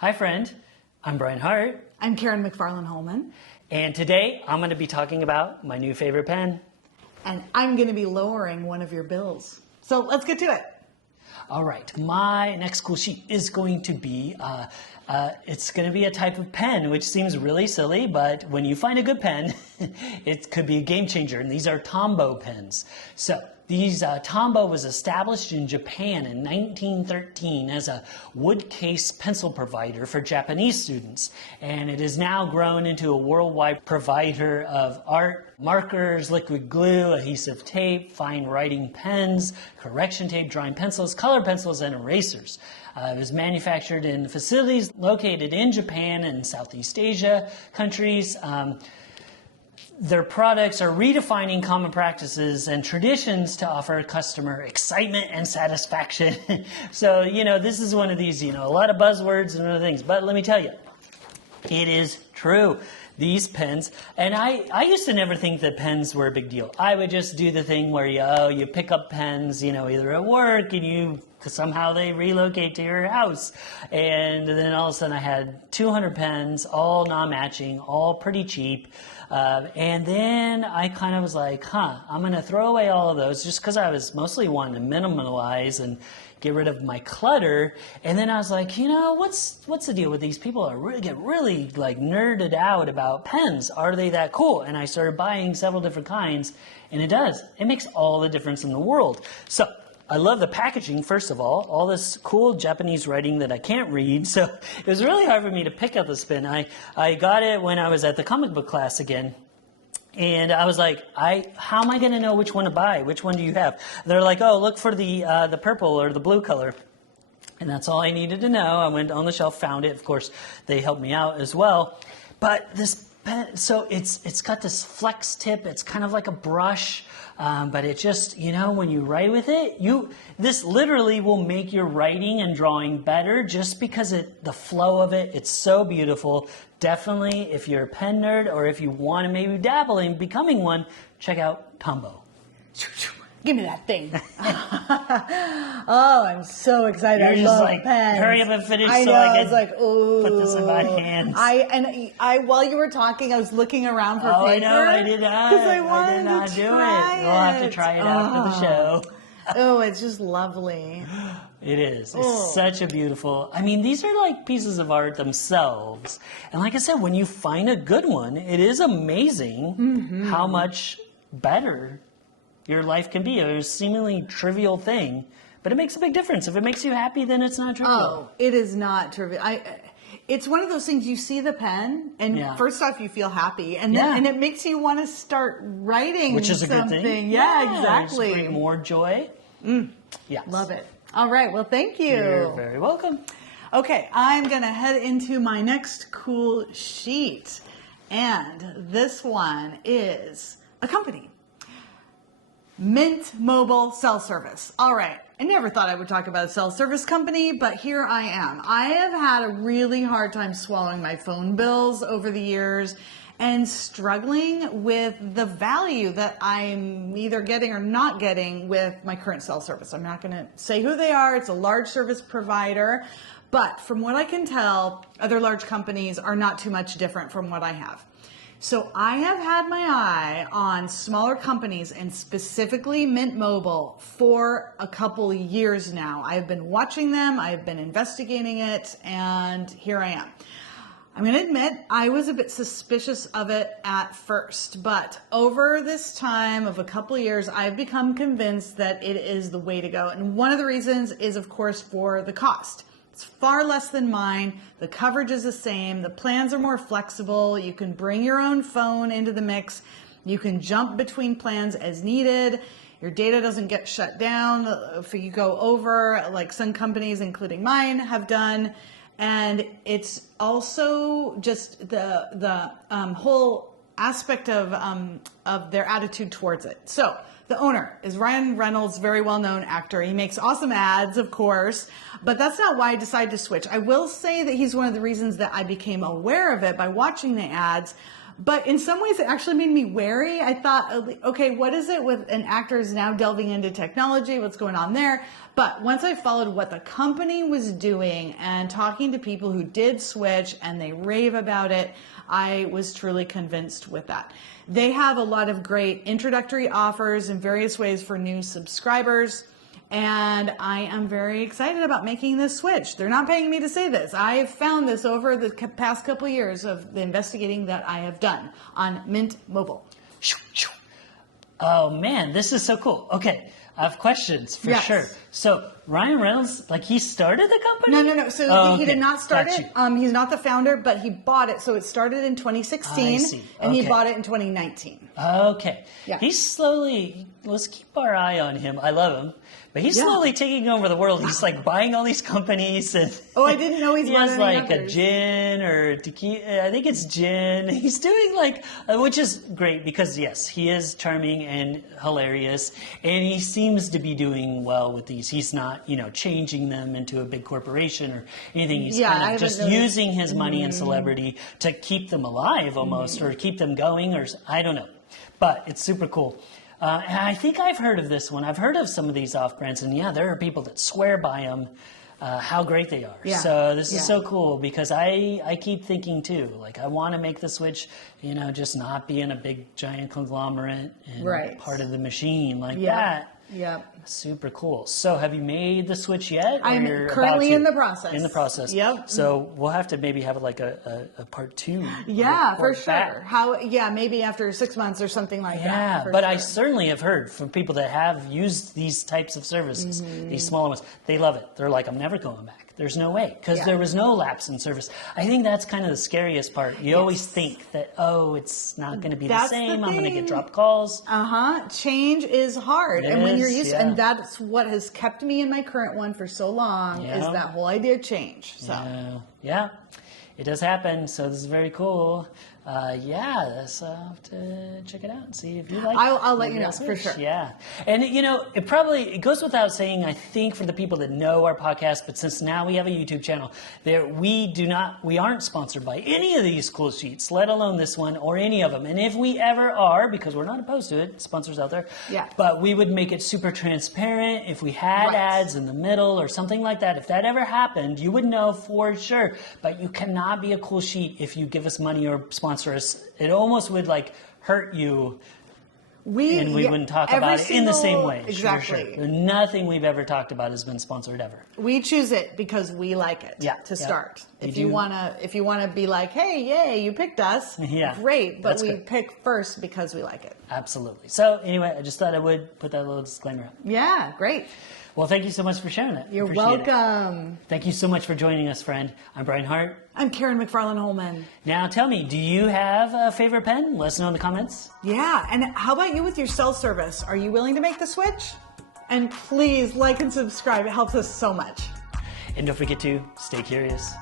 Hi friend, I'm Brian Hart. I'm Karen McFarland-Holman. And today I'm going to be talking about my new favorite pen. And I'm going to be lowering one of your bills. So let's get to it. All right, my next cool sheet is going to be, it's going to be a type of pen, which seems really silly, but when you find a good pen, it could be a game changer. And these are Tombow pens. So these Tombow was established in Japan in 1913 as a wood case pencil provider for Japanese students. And it has now grown into a worldwide provider of art, markers, liquid glue, adhesive tape, fine writing pens, correction tape, drawing pencils, color pencils, and erasers. It was manufactured in facilities located in Japan and Southeast Asia countries. Their products are redefining common practices and traditions to offer customer excitement and satisfaction. So, this is one of these, a lot of buzzwords and other things. But let me tell you, it is true. These pens, and I used to never think that pens were a big deal. I would just do the thing where you pick up pens, either at work and somehow they relocate to your house. And then all of a sudden I had 200 pens, all non-matching, all pretty cheap. And then I kind of was like, I'm going to throw away all of those just because I was mostly wanting to minimalize and get rid of my clutter. And then I was like, what's the deal with these people that get really like nerded out about pens? Are they that cool? And I started buying several different kinds, and it does. It makes all the difference in the world. So I love the packaging, first of all this cool Japanese writing that I can't read, so it was really hard for me to pick up this pen. I got it when I was at the comic book class again, and I was like, how am I going to know which one to buy? Which one do you have? They're like, oh, look for the purple or the blue color. And that's all I needed to know. I went on the shelf, found it. Of course, they helped me out as well. But this pen, so it's got this flex tip. It's kind of like a brush. But it just, when you write with it, this literally will make your writing and drawing better just because the flow of it, it's so beautiful. Definitely, if you're a pen nerd or if you want to maybe dabble in becoming one, check out Tombow. Give me that thing. Oh, I'm so excited. You're I just love like, pens. hurry up and finish I so know, I I was like, ooh. put this in my hands. While you were talking, I was looking around for paper. I know, I did not. Because I wanted to do it. try We'll have to try it after the show. Oh, it's just lovely. It is. It's such a beautiful, these are like pieces of art themselves. And like I said, when you find a good one, it is amazing how much better your life can be. A seemingly trivial thing, but it makes a big difference. If it makes you happy, then it's not trivial. Oh, it is not trivial. It's one of those things, you see the pen, and first off, you feel happy, and then and it makes you want to start writing, which is a something. good thing. Yeah, exactly. Just bring more joy. Yes. Love it. All right. Well, thank you. You're very welcome. Okay, I'm going to head into my next cool sheet, and this one is a company. Mint Mobile Cell Service. All right. I never thought I would talk about a cell service company, but here I am. I have had a really hard time swallowing my phone bills over the years and struggling with the value that I'm either getting or not getting with my current cell service. I'm not going to say who they are. It's a large service provider, but from what I can tell, other large companies are not too much different from what I have. So I have had my eye on smaller companies and specifically Mint Mobile for a couple years now. I've been watching them, I've been investigating it, and here I am. I'm going to admit I was a bit suspicious of it at first, but over this time of a couple of years, I've become convinced that it is the way to go. And one of the reasons is, of course, for the cost. It's far less than mine. The coverage is the same. The plans are more flexible. You can bring your own phone into the mix. You can jump between plans as needed. Your data doesn't get shut down if you go over, like some companies, including mine, have done. And it's also just the whole aspect of their attitude towards it. So the owner is Ryan Reynolds, very well-known actor. He makes awesome ads, of course, but that's not why I decided to switch. I will say that he's one of the reasons that I became aware of it by watching the ads, But in some ways, it actually made me wary. I thought, okay, what is it with an actors now delving into technology? What's going on there? But once I followed what the company was doing and talking to people who did switch and they rave about it, I was truly convinced with that. They have a lot of great introductory offers in various ways for new subscribers. And I am very excited about making this switch. They're not paying me to say this. I have found this over the past couple of years of the investigating that I have done on Mint Mobile. Oh man, this is so cool. Okay, I have questions for sure. So Ryan Reynolds, like he started the company? No. So he did not start it. He's not the founder, but he bought it. So it started in 2016, and he bought it in 2019. Okay. Yeah. He's slowly, let's keep our eye on him. I love him. But he's slowly taking over the world. He's like buying all these companies, and I didn't know he has like a gin or tequila. I think it's gin. He's doing like, which is great because yes, he is charming and hilarious, and he seems to be doing well with these. He's not, changing them into a big corporation or anything. He's kind of just using his money and celebrity to keep them alive almost, or keep them going, or I don't know. But it's super cool. And I think I've heard of this one. I've heard of some of these off-brands, and there are people that swear by them, how great they are. Yeah. So this is so cool because I keep thinking too, like I want to make the switch, just not be in a big giant conglomerate and part of the machine like that. Yep. Super cool. So have you made the switch yet? I'm currently in the process. In the process. Yep. So we'll have to maybe have like a part 2. Yeah, for sure. Maybe after 6 months or something like that. Yeah, but I certainly have heard from people that have used these types of services, these smaller ones. They love it. They're like, I'm never going back. There's no way because there was no lapse in service. I think that's kind of the scariest part. You always think that, it's not going to be the same. I'm going to get dropped calls. Change is hard. And when you're used to, and that's what has kept me in my current one for so long is that whole idea of change. So. Yeah, it does happen. So this is very cool. Let's have to check it out and see if you like it. I'll let you know for sure. Yeah. And it goes without saying, I think, for the people that know our podcast, but since now we have a YouTube channel, we aren't sponsored by any of these cool sheets, let alone this one or any of them. And if we ever are, because we're not opposed to it, sponsors out there, but we would make it super transparent if we had ads in the middle or something like that. If that ever happened, you would know for sure. But you cannot be a cool sheet if you give us money or sponsor us. It almost would hurt you, and we wouldn't talk about it in the same way. Exactly. Sure. Nothing we've ever talked about has been sponsored ever. We choose it because we like it. To start. If you wanna be like, hey, yay, you picked us. Great. But we pick first because we like it. Absolutely. So anyway, I just thought I would put that little disclaimer out. Yeah. Great. Well, thank you so much for sharing that. You're welcome. Thank you so much for joining us, friend. I'm Brian Hart. I'm Karen McFarland-Holman. Now tell me, do you have a favorite pen? Let us know in the comments. Yeah, and how about you with your cell service? Are you willing to make the switch? And please like and subscribe. It helps us so much. And don't forget to stay curious.